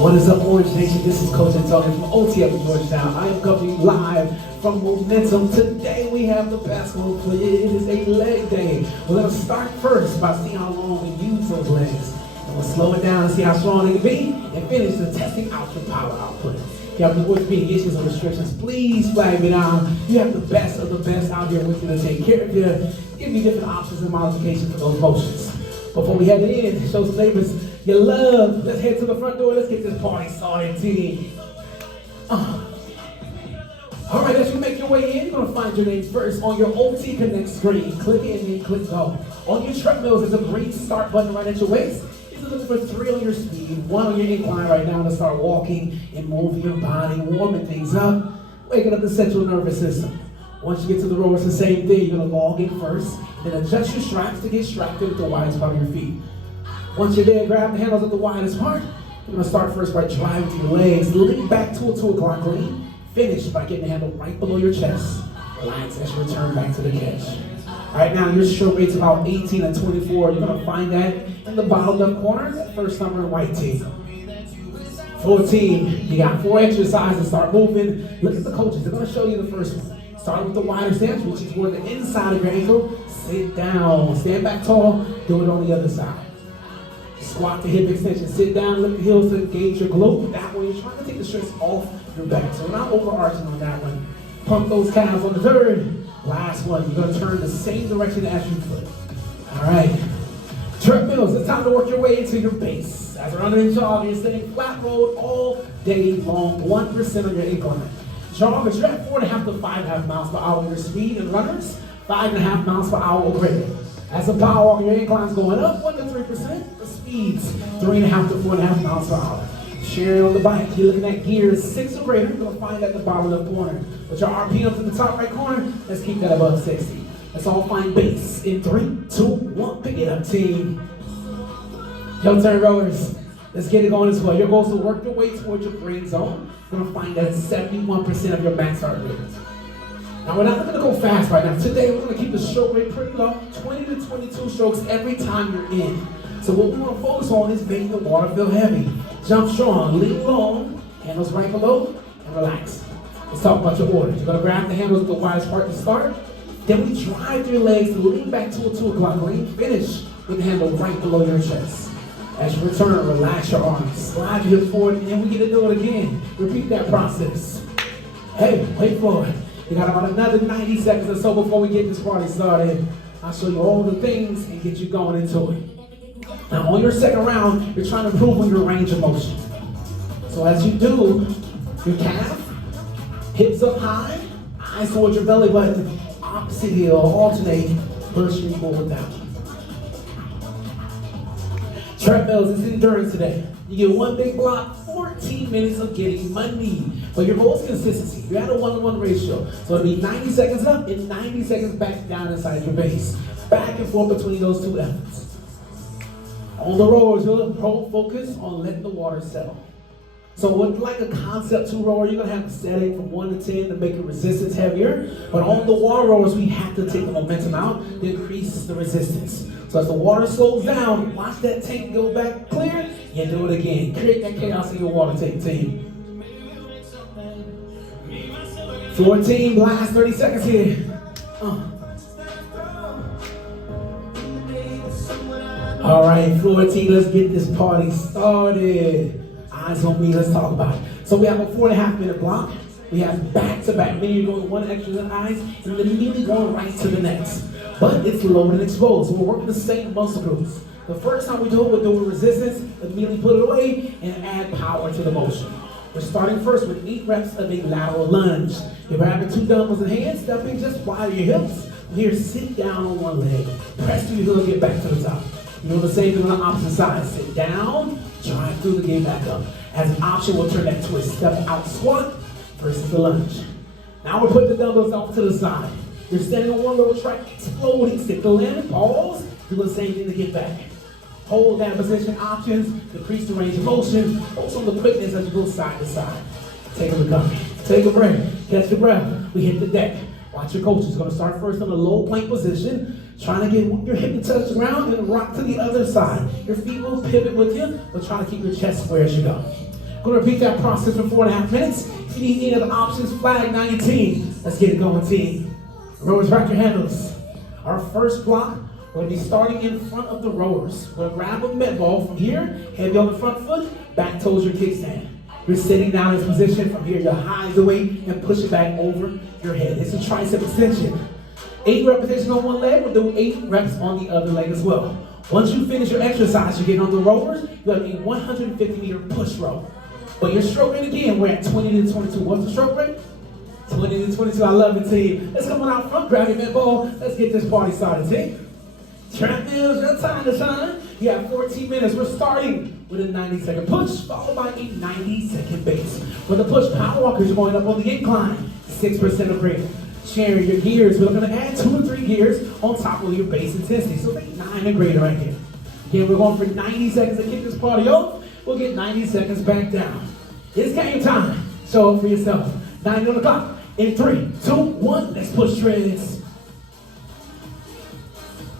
What is up, Orange Nation? This is Coach and Tony from OTF Convention. I am coming live from Momentum. Today we have the basketball play. It is a leg day. We're going to start first by seeing how long we use those legs. And we'll slow it down and see how strong they can be, and finish the testing out your power output. If you have any orthopedic issues or restrictions, please flag me down. You have the best of the best out here with you to take care of you, give you different options and modifications for those motions. Before we head in, show some neighbors your love. Let's head to the front door. Let's get this party started, team. All right, as you make your way in, you're going to find your name first on your OT Connect screen. Click it and then click go. On your treadmills, there's a green start button right at your waist. It's looking for 3 on your speed, 1 on your incline right now to start walking and moving your body, warming things up, waking up the central nervous system. Once you get to the row, it's the same thing. You're going to log in first, then adjust your straps to get strapped in at the widest part of your feet. Once you're there, grab the handles at the widest part. You're going to start first by driving your legs, lean back to a 2 o'clock lean. Finish by getting the handle right below your chest. Relax as you return back to the catch. All right, now your stroke rate's about 18 and 24. You're going to find that in the bottom left corner, that first number in white tee. 14, you got 4 exercises. Start moving. Look at the coaches. They're going to show you the first one. Start with the wider stance, which is toward the inside of your ankle. Sit down. Stand back tall. Do it on the other side. Squat to hip extension. Sit down, lift the heels to engage your glute. That way you're trying to take the stress off your back. So we're not overarching on that one. Pump those calves on the third. Last one. You're going to turn the same direction as your foot. All right. Treadmills. It's time to work your way into your base. As we're under and jog, you're sitting flat rolled all day long. 1% on your incline. Joggers, you're at 4.5 to 5.5 miles per hour on your speed, and runners, 5.5 miles per hour or greater. As the power on your incline's going up 1 to 3%, the speed's 3.5 to 4.5 miles per hour. Sharing on the bike, you're looking at gears 6 or greater. You're going to find that at the bottom left corner. With your RPMs in the top right corner, let's keep that above 60. Let's all find base in 3, 2, 1. Pick it up, team. Your turn, rowers. Let's get it going this way. Your goal is to work your way towards your brain zone. You're going to find that at 71% of your max heart rate. Now, we're not going to go fast right now. Today, we're going to keep the stroke rate pretty low, 20 to 22 strokes every time you're in. So what we want to focus on is making the water feel heavy. Jump strong, lean long, handles right below, and relax. Let's talk about your orders. You're going to grab the handles at the widest part to start. Then we drive your legs to lean back to a 2 o'clock lean. Finish with the handle right below your chest. As you return, relax your arms, slide your hip forward, and then we get to do it again. Repeat that process. Hey, wait for it. You got about another 90 seconds or so before we get this party started. I'll show you all the things and get you going into it. Now, on your second round, you're trying to improve on your range of motion. So as you do, your calf, hips up high, eyes towards your belly button, opposite heel, alternate, pushing forward down. Treadmills is endurance today. You get 1 big block, 14 minutes of getting money. But your goal is consistency. You're at a 1-to-1 ratio. So it'll be 90 seconds up and 90 seconds back down inside your base. Back and forth between those 2 efforts. On the rowers, you'll focus on letting the water settle. So with like a concept 2 rower, you're gonna have a setting from 1 to 10 to make your resistance heavier. But on the water rowers, we have to take the momentum out to increase the resistance. So as the water slows down, watch that tank go back clear, and do it again. Create that chaos in your water tank, team. 14, last 30 seconds here. All right, 14, let's get this party started. Eyes on me, let's talk about it. So we have a 4.5 minute block. We have back-to-back, meaning you're going 1 exercise and then immediately going right to the next. But it's loaded and exposed, so we're working the same muscle groups. The first time we do it, we're doing resistance, immediately put it away, and add power to the motion. We're starting first with 8 reps of a lateral lunge. You're grabbing 2 dumbbells in hand, stepping just wide your hips. Here, sit down on 1 leg. Press through your heel and get back to the top. You do the same thing on the opposite side. Sit down, drive through the get back up. As an option, we'll turn that to a step out squat versus the lunge. Now we're putting the dumbbells off to the side. You're standing on 1 little track, exploding, stick the landing, pause, do the same thing to get back. Hold that position, options, decrease the range of motion, focus on the quickness as you go side to side. Take a recovery, take a breath, catch your breath, we hit the deck. Watch your coach, he's gonna start first in a low plank position, trying to get your hip to touch the ground and rock to the other side. Your feet will pivot with you, but try to keep your chest square as you go. Gonna repeat that process for 4.5 minutes. If you need any other options, flag 9 your team. Let's get it going, team. Rowers, rack your handles. Our first block, we're gonna be starting in front of the rowers. We're gonna grab a med ball from here, heavy on the front foot, back toes your kickstand. You're sitting down in this position. From here, your highs the weight and push it back over your head. It's a tricep extension. 8 repetitions on one leg. We'll do 8 reps on the other leg as well. Once you finish your exercise, you get on the rowers, you have a 150-meter push row. But your stroke rate again, we're at 20 to 22. What's the stroke rate? 20 to 22. I love it, team. Let's come on out front, grab your med ball. Let's get this party started, team. Treadmills, your time to shine. You have 14 minutes. We're starting with a 90-second push, followed by a 90-second base. For the push, power walkers, you're going up on the incline, 6% or greater. Sharing your gears, we're going to add 2 or 3 gears on top of your base intensity. So think 9 or greater right here. Again, we're going for 90 seconds to kick this party off. We'll get 90 seconds back down. It's game time. Show up for yourself. 9 on the clock. In 3, 2, 1, let's push treads.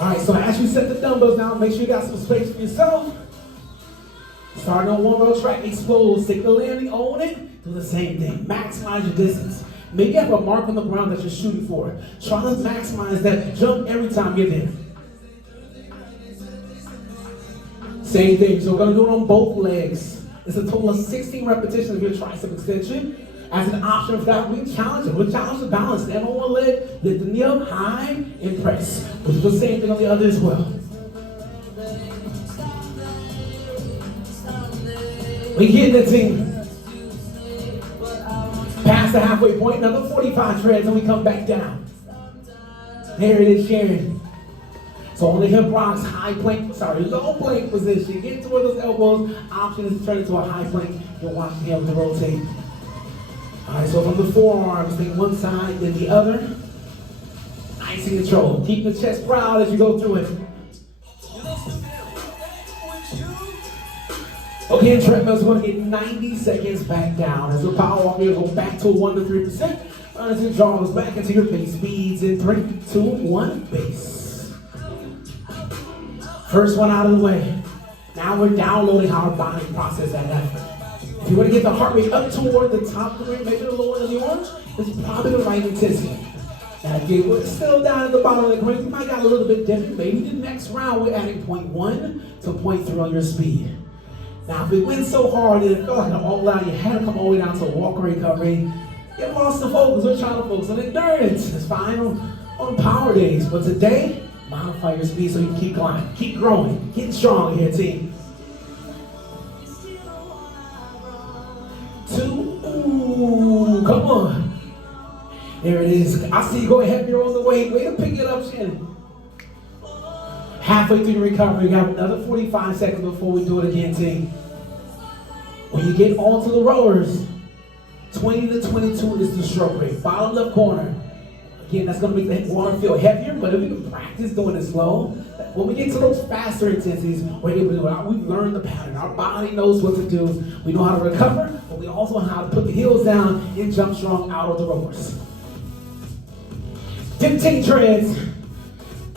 All right, so as you set the dumbbells down, make sure you got some space for yourself. Starting on one row track, explode, stick the landing, own it. Do the same thing. Maximize your distance. Maybe you have a mark on the ground that you're shooting for. Try to maximize that jump every time you're there. Same thing, so we're gonna do it on both legs. It's a total of 16 repetitions of your tricep extension. As an option for that, we challenge it. We'll challenge the balance. Stand on one leg, lift the knee up high, and press. We'll do the same thing on the other as well. We get the team. Past the halfway point, another 45 treads, and we come back down. There it is, Sharon. So on the hip rocks, low plank position. Get toward those elbows. Option is to turn into a high plank. You'll watch the hands rotate. All right, so from the forearms, think one side, then the other. Nice and control. Keep the chest proud as you go through it. Okay, in treadmills, we're going to get 90 seconds back down. As the power walk, you're going to go back to 1 to 3%. Run as it draws back into your base speeds in 3, 2, 1, base. First one out of the way. Now we're downloading how our body processes that effort. If you want to get the heart rate up toward the top of the ring, maybe the lower of the orange, it's probably the right intensity. Now again, we're still down at the bottom of the ring. You might got a little bit different. Maybe the next round we're adding 0.1 to 0.3 on your speed. Now, if it went so hard that it felt like an all-out, you had to come all the way down to a walk recovery, get lost the focus. We're trying to focus on endurance. It's fine on power days. But today, modify your speed so you can keep climbing, keep growing, getting strong here, team. 2, ooh, come on. There it is. I see you going heavier on the weight. Way to pick it up, Shannon. Halfway through the recovery, we got another 45 seconds before we do it again, team. When you get onto the rowers, 20 to 22 is the stroke rate. Bottom left corner. Again, that's going to make the water feel heavier, but if we can practice doing it slow, when we get to those faster intensities, we're able to do it. We've learned the pattern. Our body knows what to do. We know how to recover, but we also know how to put the heels down and jump strong out of the rowers. 15 treads.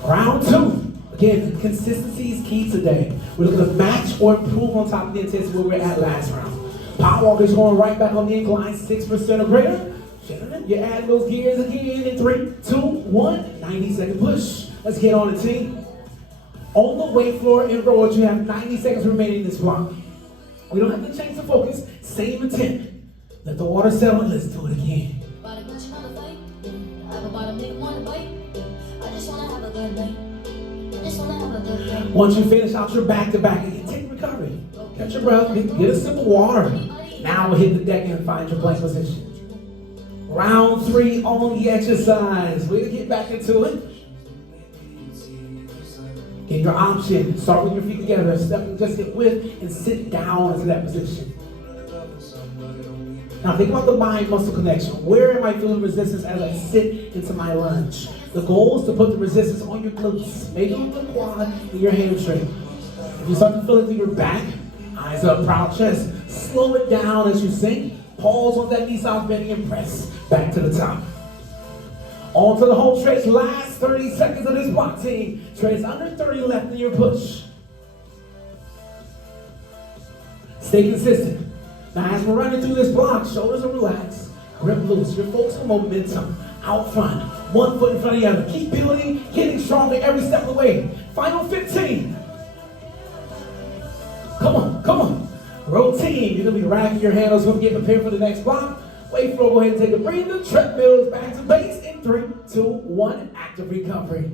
Round 2. Again, consistency is key today. We're looking to match or improve on top of the intensity where we're at last round. Power walkers going right back on the incline, 6% or greater. You add those gears again in 3, 2, 1, 90-second push. Let's get on it, team. On the weight floor in rowers, you have 90 seconds remaining in this block. We don't have to change the focus. Same intent. Let the water settle and let's do it again. Once you finish out your back-to-back, again, take recovery. Catch your breath, get a sip of water. Now we'll hit the deck and find your plank position. Round 3 on the exercise. Way to get back into it. Get your option. Start with your feet together. Step and just hit width and sit down into that position. Now think about the mind-muscle connection. Where am I feeling resistance as I sit into my lunge? The goal is to put the resistance on your glutes, maybe on the quad and your hamstring. If you start to feel it through your back, eyes up, proud chest. Slow it down as you sink. Pause on that knee side bending and press back to the top. On to the home stretch. Last 30 seconds of this block, team. Treads under 30 left in your push. Stay consistent. Now as we're running through this block, shoulders are relaxed, grip loose. You're focusing on momentum out front. One foot in front of the other. Keep building, getting stronger every step of the way. Final 15. Come on, come on. Routine. You're going to be racking your handles. We're going to get prepared for the next block. Wait for it. Go ahead and take a breather. Treadmills back to base in 3, 2, 1. Active recovery.